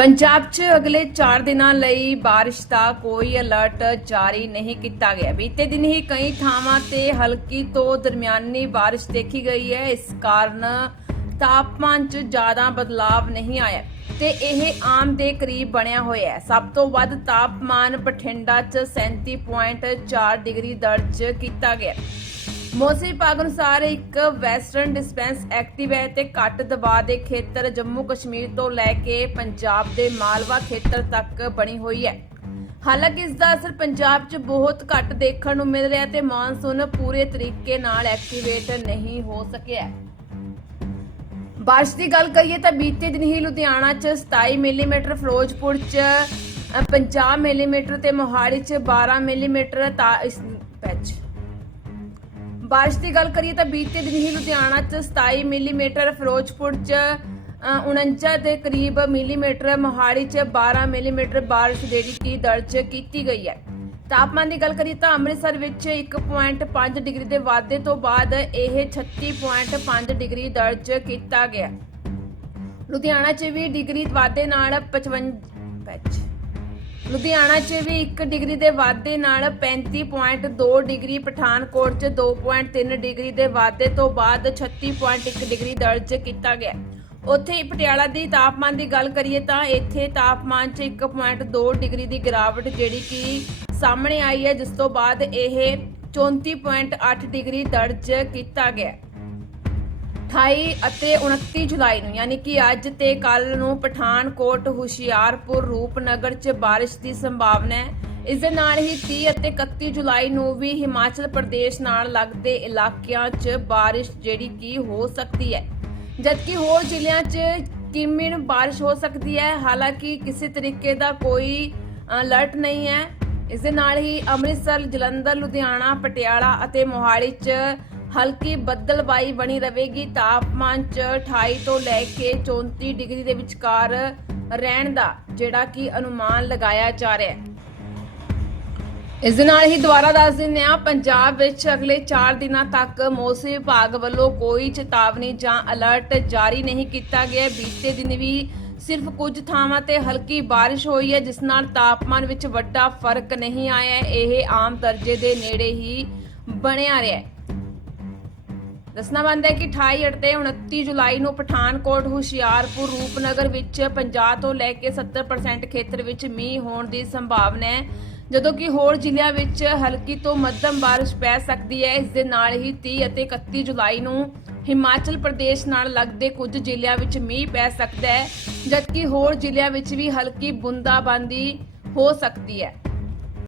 ਪੰਜਾਬ 'ਚ ਅਗਲੇ 4 ਦਿਨਾਂ ਲਈ ਬਾਰਿਸ਼ ਦਾ ਕੋਈ ਅਲਰਟ ਜਾਰੀ ਨਹੀਂ ਕੀਤਾ ਗਿਆ। ਬੀਤੇ ਦਿਨ ਹੀ ਕਈ ਥਾਵਾਂ ਤੇ ਹਲਕੀ ਤੋਂ ਦਰਮਿਆਨੀ ਬਾਰਿਸ਼ ਦੇਖੀ ਗਈ ਹੈ। ਇਸ ਕਾਰਨ ਤਾਪਮਾਨ 'ਚ ਜ਼ਿਆਦਾ ਬਦਲਾਵ ਨਹੀਂ ਆਇਆ ਤੇ ਇਹ ਆਮ ਦੇ ਕਰੀਬ ਬਣਿਆ ਹੋਇਆ ਹੈ। ਸਭ ਤੋਂ ਵੱਧ ਤਾਪਮਾਨ ਬਠਿੰਡਾ 'ਚ 37.4 ਡਿਗਰੀ ਦਰਜ ਕੀਤਾ ਗਿਆ। ਮੌਸਮ ਵਿਭਾਗ ਅਨੁਸਾਰ ਇੱਕ ਵੈਸਟਰਨ ਡਿਸਪੈਂਸ ਐਕਟਿਵ ਹੈ ਤੇ ਘੱਟ ਦਬਾਅ ਦੇ ਖੇਤਰ ਜੰਮੂ ਕਸ਼ਮੀਰ ਤੋਂ ਲੈ ਕੇ ਪੰਜਾਬ ਦੇ ਮਾਲਵਾ ਖੇਤਰ ਤੱਕ ਬਣੀ ਹੋਈ ਹੈ ਹਾਲਾਂਕਿ ਇਸ ਦਾ ਅਸਰ ਪੰਜਾਬ 'ਚ ਬਹੁਤ ਘੱਟ ਦੇਖਣ ਨੂੰ ਮਿਲ ਰਿਹਾ ਤੇ ਮੌਨਸੂਨ ਪੂਰੇ ਤਰੀਕੇ ਨਾਲ ਐਕਟੀਵੇਟ ਨਹੀਂ ਹੋ ਸਕਿਆ ਹੈ। ਬਾਰਿਸ਼ ਦੀ ਗੱਲ ਕਰੀਏ ਤਾਂ ਬੀਤੇ ਦਿਨ ਹੀ ਲੁਧਿਆਣਾ 'ਚ 27 ਮਿਲੀਮੀਟਰ ਫਿਰੋਜ਼ਪੁਰ 'ਚ ਅ, 50 ਮਿਲੀਮੀਟਰ ਤੇ ਮੋਹਾਲੀ 'ਚ 12 ਮਿਲੀਮੀਟਰ ਪੈਚ ਬਾਰਿਸ਼ ਦੀ ਗੱਲ ਕਰੀਏ ਤਾਂ ਬੀਤੇ ਦਿਨ ਹੀ ਲੁਧਿਆਣਾ 'ਚ 27 ਮਿਲੀਮੀਟਰ ਫਿਰੋਜ਼ਪੁਰ 'ਚ ਅ, 49 ਦੇ ਕਰੀਬ ਮਿਲੀਮੀਟਰ ਮੋਹਾਲੀ 'ਚ 12 ਮਿਲੀਮੀਟਰ ਬਾਰਿਸ਼ ਜਿਹੜੀ ਕਿ ਦਰਜ ਕੀਤੀ ਗਈ ਹੈ। ਤਾਪਮਾਨ ਦੀ ਗੱਲ ਕਰੀਏ ਤਾਂ ਅੰਮ੍ਰਿਤਸਰ ਵਿੱਚ 1.5 ਡਿਗਰੀ ਦੇ ਵਾਧੇ ਤੋਂ ਬਾਅਦ ਇਹ 36.5 ਡਿਗਰੀ ਦਰਜ ਕੀਤਾ ਗਿਆ ਲੁਧਿਆਣਾ 'ਚ ਵੀ ਡਿਗਰੀ ਵਾਧੇ ਨਾਲ 55 ਲੁਧਿਆਣਾ 'ਚ ਵੀ 1 ਡਿਗਰੀ ਦੇ ਵਾਧੇ ਨਾਲ 35.2 ਡਿਗਰੀ, ਪਠਾਨਕੋਟ 'ਚ 2.3 ਡਿਗਰੀ ਦੇ ਵਾਧੇ ਤੋਂ ਬਾਅਦ 36.1 ਡਿਗਰੀ ਦਰਜ ਕੀਤਾ ਗਿਆ। ਉੱਥੇ ਹੀ ਪਟਿਆਲਾ ਦੀ ਤਾਪਮਾਨ ਦੀ ਗੱਲ ਕਰੀਏ ਤਾਂ ਇੱਥੇ ਤਾਪਮਾਨ 'ਚ 1.2 ਡਿਗਰੀ ਦੀ ਗਿਰਾਵਟ ਜਿਹੜੀ ਕਿ ਸਾਹਮਣੇ ਆਈ ਹੈ, ਜਿਸ ਤੋਂ ਬਾਅਦ ਇਹ 34.8 ਡਿਗਰੀ ਦਰਜ ਕੀਤਾ ਗਿਆ। 28 ਅਤੇ 29 ਜੁਲਾਈ ਨੂੰ, ਯਾਨੀ ਕਿ ਅੱਜ ਤੇ ਕੱਲ ਨੂੰ ਪਠਾਨਕੋਟ, ਹੁਸ਼ਿਆਰਪੁਰ, ਰੂਪਨਗਰ 'ਚ ਬਾਰਿਸ਼ ਦੀ ਸੰਭਾਵਨਾ ਹੈ। ਇਸ ਦੇ ਨਾਲ ਹੀ 30 ਅਤੇ 31 ਜੁਲਾਈ ਨੂੰ ਵੀ ਹਿਮਾਚਲ ਪ੍ਰਦੇਸ਼ ਨਾਲ ਲੱਗਦੇ ਇਲਾਕਿਆਂ 'ਚ ਬਾਰਿਸ਼ ਜਿਹੜੀ ਕੀ ਹੋ ਸਕਦੀ ਹੈ। ਜਦਕਿ ਹੋਰ ਜ਼ਿਲ੍ਹਿਆਂ 'ਚ ਕਿਮਿਨ ਬਾਰਿਸ਼ ਹੋ ਸਕਦੀ ਹੈ। ਹਾਲਾਂਕਿ ਕਿਸੇ ਤਰੀਕੇ ਦਾ ਕੋਈ ਅਲਰਟ ਨਹੀਂ ਹੈ। ਇਸ ਦੇ ਨਾਲ ਹੀ ਅੰਮ੍ਰਿਤਸਰ, ਜਲੰਧਰ, ਲੁਧਿਆਣਾ, ਪਟਿਆਲਾ ਅਤੇ ਮੋਹਾਲੀ 'ਚ ਹਲਕੀ ਬੱਦਲਬਾਈ ਬਣੀ ਰਹੇਗੀ। ਤਾਪਮਾਨ 'ਚ 28 ਤੋਂ ਲੈ ਕੇ 34 ਡਿਗਰੀ ਦੇ ਵਿਚਕਾਰ ਰਹਿਣ ਦਾ ਜਿਹੜਾ ਕਿ ਅਨੁਮਾਨ ਲਗਾਇਆ ਜਾ ਰਿਹਾ ਹੈ। ਇਸ ਦੇ ਨਾਲ ਹੀ ਦੁਬਾਰਾ ਦੱਸ ਦਿੰਦੇ ਹਾਂ, ਪੰਜਾਬ ਵਿੱਚ ਅਗਲੇ 4 ਦਿਨਾਂ ਤੱਕ ਮੌਸਮ ਵਿਭਾਗ ਵੱਲੋਂ ਕੋਈ ਚੇਤਾਵਨੀ ਜਾਂ ਅਲਰਟ ਜਾਰੀ ਨਹੀਂ ਕੀਤਾ ਗਿਆ। ਬੀਤੇ ਦਿਨ ਵੀ ਸਿਰਫ ਕੁਝ ਥਾਵਾਂ ਤੇ ਹਲਕੀ ਬਾਰਿਸ਼ ਹੋਈ ਹੈ, ਜਿਸ ਨਾਲ ਤਾਪਮਾਨ ਵਿੱਚ ਵੱਡਾ ਫ਼ਰਕ ਨਹੀਂ ਆਇਆ। ਇਹ ਆਮ ਦਰਜੇ ਦੇ ਨੇੜੇ ਹੀ ਬਣਿਆ ਰਿਹਾ ਹੈ। ਦੱਸਣਾ ਬੰਦ ਹੈ ਕਿ 28 ਅਤੇ 29 ਜੁਲਾਈ ਨੂੰ ਪਠਾਨਕੋਟ, ਹੁਸ਼ਿਆਰਪੁਰ, ਰੂਪਨਗਰ ਵਿੱਚ 50 ਤੋਂ ਲੈ ਕੇ 70% ਖੇਤਰ ਵਿੱਚ ਮੀਂਹ ਹੋਣ ਦੀ ਸੰਭਾਵਨਾ ਹੈ। ਜਦੋਂ ਕਿ ਹੋਰ ਜ਼ਿਲ੍ਹਿਆਂ ਵਿੱਚ ਹਲਕੀ ਤੋਂ ਮੱਧਮ ਬਾਰਿਸ਼ ਪੈ ਸਕਦੀ ਹੈ। ਇਸ ਦੇ ਨਾਲ ਹੀ 30 ਅਤੇ 31 ਜੁਲਾਈ ਨੂੰ ਹਿਮਾਚਲ ਪ੍ਰਦੇਸ਼ ਨਾਲ ਲੱਗਦੇ ਕੁਝ ਜ਼ਿਲ੍ਹਿਆਂ ਵਿੱਚ ਮੀਂਹ ਪੈ ਸਕਦਾ ਹੈ, ਜਦਕਿ ਹੋਰ ਜ਼ਿਲ੍ਹਿਆਂ ਵਿੱਚ ਵੀ ਹਲਕੀ ਬੂੰਦਾਬਾਂਦੀ ਹੋ ਸਕਦੀ ਹੈ।